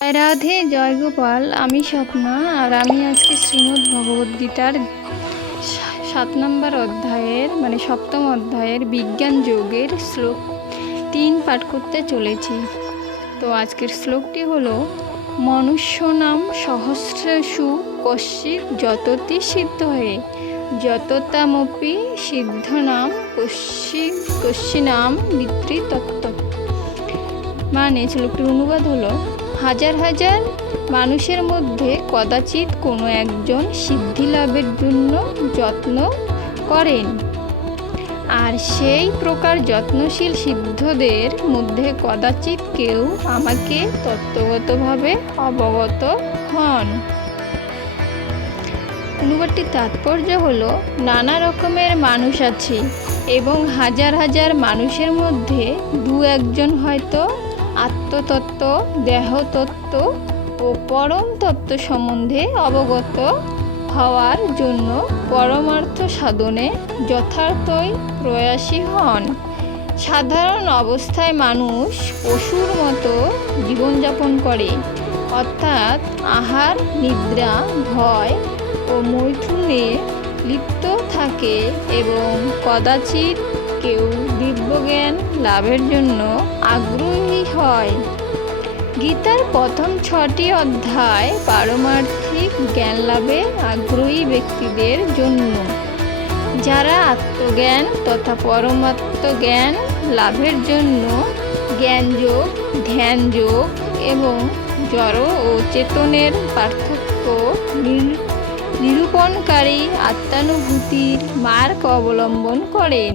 জয় রাধে, জয় গোপাল। আমি স্বপ্না, আর আমি আজকে শ্রীমদ্ ভগবদ্গীতার 7 নম্বর অধ্যায়ের সপ্তম অধ্যায়ের বিজ্ঞান যোগের শ্লোক 3 পাঠ করতে চলেছি। তো আজকের শ্লোকটি হলো, মনুষ্য নাম সহস্রেষু কশ্চিৎ যততি সিদ্ধ হয়ে যততামপি সিদ্ধ নাম কশ্চিনাম বিত্রি তত্ত্ব। শ্লোকটির অনুবাদ হলো, হাজার হাজার মানুষের মধ্যে কদাচিৎ কোনো একজন সিদ্ধি লাভের জন্য যত্ন করেন, আর সেই প্রকার যত্নশীল সিদ্ধদের মধ্যে কদাচিৎ কেউ আমাকে তত্ত্বগতভাবে অবগত হন। অনুবাদটির তাৎপর্য হলো, নানা রকমের মানুষ আছে এবং হাজার হাজার মানুষের মধ্যে দু একজন হয়তো আত্মতত্ত্ব, দেহতত্ত্ব ও পরম তত্ত্ব সম্বন্ধে অবগত হওয়ার জন্য পরমার্থ সাধনে যথার্থই প্রয়াসী হন। সাধারণ অবস্থায় মানুষ পশুর মতো জীবনযাপন করে, অর্থাৎ আহার, নিদ্রা, ভয় ও মৈথুনে লিপ্ত থাকে এবং কদাচিৎ কেউ দিব্যজ্ঞান লাভের জন্য আগ্রহী হয়। গীতার প্রথম 6টি অধ্যায় পারমার্থিক জ্ঞান লাভে আগ্রহী ব্যক্তিদের জন্য, যারা আত্মজ্ঞান তথা পরমাত্ম জ্ঞান লাভের জন্য জ্ঞানযোগ, ধ্যানযোগ এবং জড় ও চেতনের পার্থক্য নিরূপণকারী আত্মানুভূতির মার্গ অবলম্বন করেন।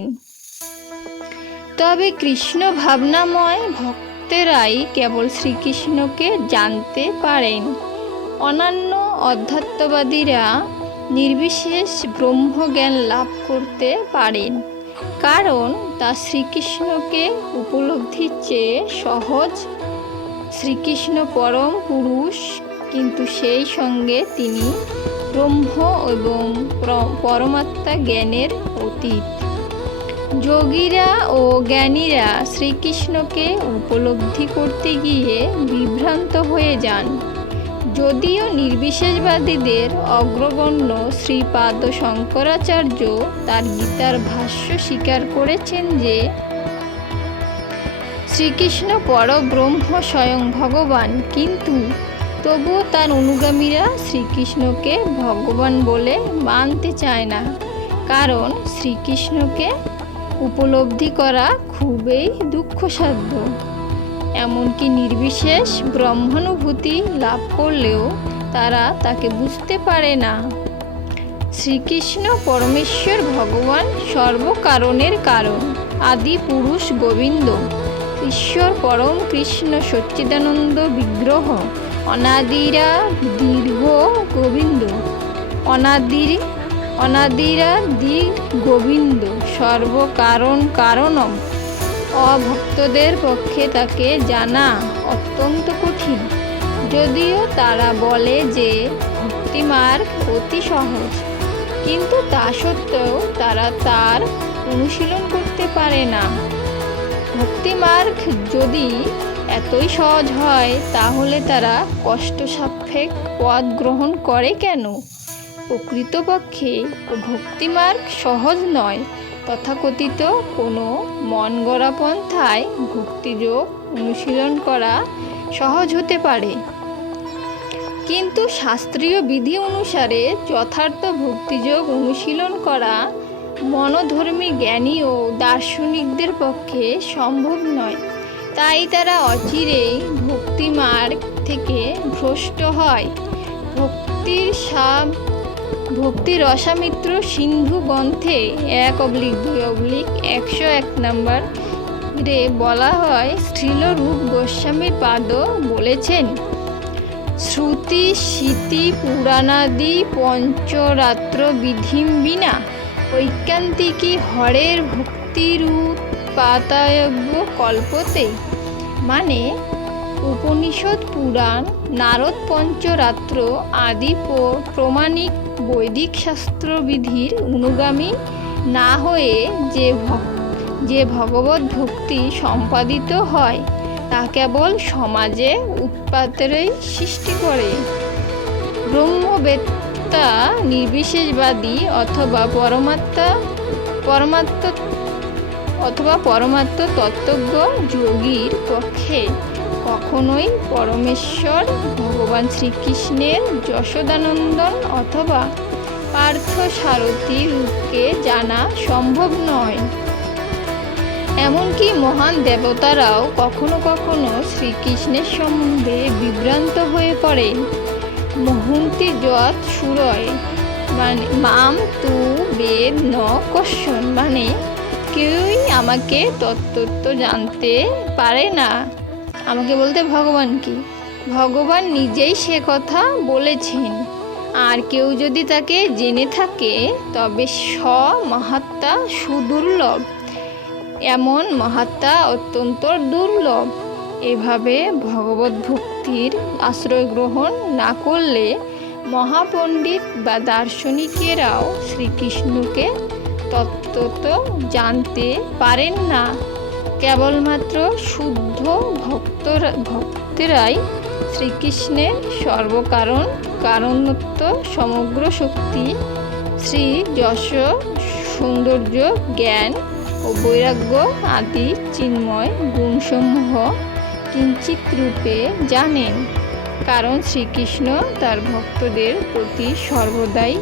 তবে কৃষ্ণ ভাবনাময় ভক্তেরাই কেবল শ্রীকৃষ্ণকে জানতে পারেন। অন্যান্য অধ্যাত্মবাদীরা নির্বিশেষ ব্রহ্মজ্ঞান লাভ করতে পারেন, কারণ তা শ্রীকৃষ্ণকে উপলব্ধির চেয়ে সহজ। শ্রীকৃষ্ণ পরম পুরুষ, কিন্তু সেই সঙ্গে তিনি ব্রহ্ম এবং পরমাত্মা জ্ঞানের অতীত। যোগীরা ও জ্ঞানীরা শ্রীকৃষ্ণকে উপলব্ধি করতে গিয়ে বিভ্রান্ত হয়ে যান। যদিও নির্বিশেষবাদীদের অগ্রগণ্য শ্রীপাদ শঙ্করাচার্য তার গীতার ভাষ্য স্বীকার করেছেন যে শ্রীকৃষ্ণ পরব্রহ্ম স্বয়ং ভগবান, কিন্তু তবুও তার অনুগামীরা শ্রীকৃষ্ণকে ভগবান বলে মানতে চায় না, কারণ শ্রীকৃষ্ণকে উপলব্ধি করা খুবই দুঃখসাধ্য। এমনকি নির্বিশেষ ব্রহ্মানুভূতি লাভ করলেও তারা তাকে বুঝতে পারে না। শ্রীকৃষ্ণ পরমেশ্বর ভগবান, সর্বকারণের কারণ, আদি পুরুষ গোবিন্দ, ঈশ্বর পরম কৃষ্ণ সচ্চিদানন্দ বিগ্রহ, অনাদিরা দীর্ঘ গোবিন্দ, অনাদিরাদি গোবিন্দ, সর্বকারণ কারণম। অভক্তদের পক্ষে তাকে জানা অত্যন্ত কঠিন, যদিও তারা বলে যে ভক্তিমার্গ অতি সহজ, কিন্তু তা সত্ত্বেও তারা তার অনুশীলন করতে পারে না। ভক্তিমার্গ যদি এতই সহজ হয়, তাহলে তারা কষ্ট সাপেক্ষ পথ গ্রহণ করে কেন? প্রকৃতপক্ষে ভক্তিমার্গ সহজ নয়। তথাকথিত কোনো মন গড়া পন্থায় ভক্তিযোগ অনুশীলন করা সহজ হতে পারে, কিন্তু শাস্ত্রীয় বিধি অনুসারে যথার্থ ভক্তিযোগ অনুশীলন করা মনোধর্মী জ্ঞানী ও দার্শনিকদের পক্ষে সম্ভব নয়। তাই তারা অচিরেই ভক্তিমার্গ থেকে ভ্রষ্ট হয়। ভক্তি রসামিত্র সিন্ধু গ্রন্থে 1/2/101 নম্বরে বলা হয়, শ্রীল রূপ গোস্বামীর পাদ বলেছেন, শ্রুতি স্মৃতি পুরাণাদি পঞ্চরাত্র বিধিম বিনা ঐকান্তিকী হরের ভক্তিরূপায়জ্ঞ কল্পতে। উপনিষদ, পুরাণ, নারদ পঞ্চরাত্র আদি প্রমাণিক বৈদিক শাস্ত্রবিধির অনুগামী না হয়ে যে ভগবত ভক্তি সম্পাদিত হয়, তা কেবল সমাজে উৎপাতেরই সৃষ্টি করে। ব্রহ্মবেত্তা, নির্বিশেষবাদী অথবা পরমাত্ম তত্ত্বজ্ঞ যোগীর পক্ষে কখনোই পরমেশ্বর ভগবান শ্রীকৃষ্ণের যশোদানন্দন অথবা পার্থসারথী রূপকে জানা সম্ভব নয়। এমনকি মহান দেবতারাও কখনো কখনো শ্রীকৃষ্ণের সম্বন্ধে বিভ্রান্ত হয়ে পড়ে। মহন্তি যৎ সুরয় মানে মাম তু বেদ ন কশ্যন, মানে কেউই আমাকে তত্ত্ব জানতে পারে না। আমাকে বলতে ভগবান কি? ভগবান নিজেই সে কথা বলেছেন। আর কেউ যদি তাকে জেনে থাকে তবে মহাত্মা সুদুর্লভ, এমন মহাত্মা অত্যন্ত দুর্লভ। এভাবে ভগবত ভক্তির আশ্রয় গ্রহণ না করলে মহাপণ্ডিত বা দার্শনিকেরাও শ্রীকৃষ্ণকে তত্ত্বত জানতে পারেন না। কেবলমাত্র শুদ্ধ ভক্তেরাই শ্রীকৃষ্ণের সর্বকারণ কারণত্ব, সমগ্র শক্তি, শ্রী যশ, সৌন্দর্য, জ্ঞান ও বৈরাগ্য আদি চিন্ময় গুণসমূহ কিঞ্চিত রূপে জানেন। কারণ শ্রীকৃষ্ণ তার ভক্তদের প্রতি সর্বদাই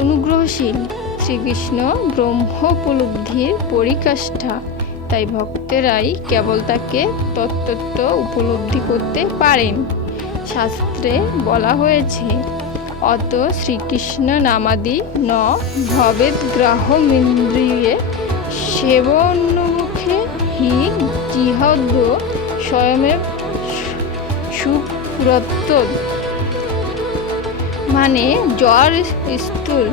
অনুগ্রহশীল। শ্রীকৃষ্ণ ব্রহ্মোপলব্ধির পরিকাষ্ঠা, তাই ভক্তেরাই কেবল তাকে তত্ত্ব উপলব্ধি করতে পারেন। শাস্ত্রে বলা হয়েছে, অত শ্রীকৃষ্ণ নামাদি ন ভবেদ গ্রাহমিন্দ্রিয়ে সেবন্মুখে হি জিহ্ব স্বয়মেব সুরত্ব, মানে জ্বর স্থূল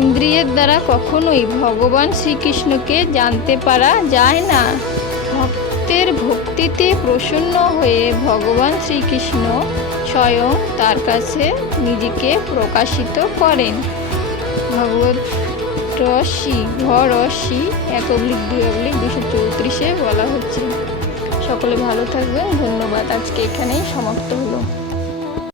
ইন্দ্রিয়ের দ্বারা কখনোই ভগবান শ্রীকৃষ্ণকে জানতে পারা যায় না। ভক্তের ভক্তিতে প্রসন্ন হয়ে ভগবান শ্রীকৃষ্ণ স্বয়ং তার কাছে নিজেকে প্রকাশিত করেন। ভগবত রশ্মি 1/2/234 বলা হচ্ছে। সকলে ভালো থাকবেন। ধন্যবাদ। আজকে এখানেই সমাপ্ত হলো।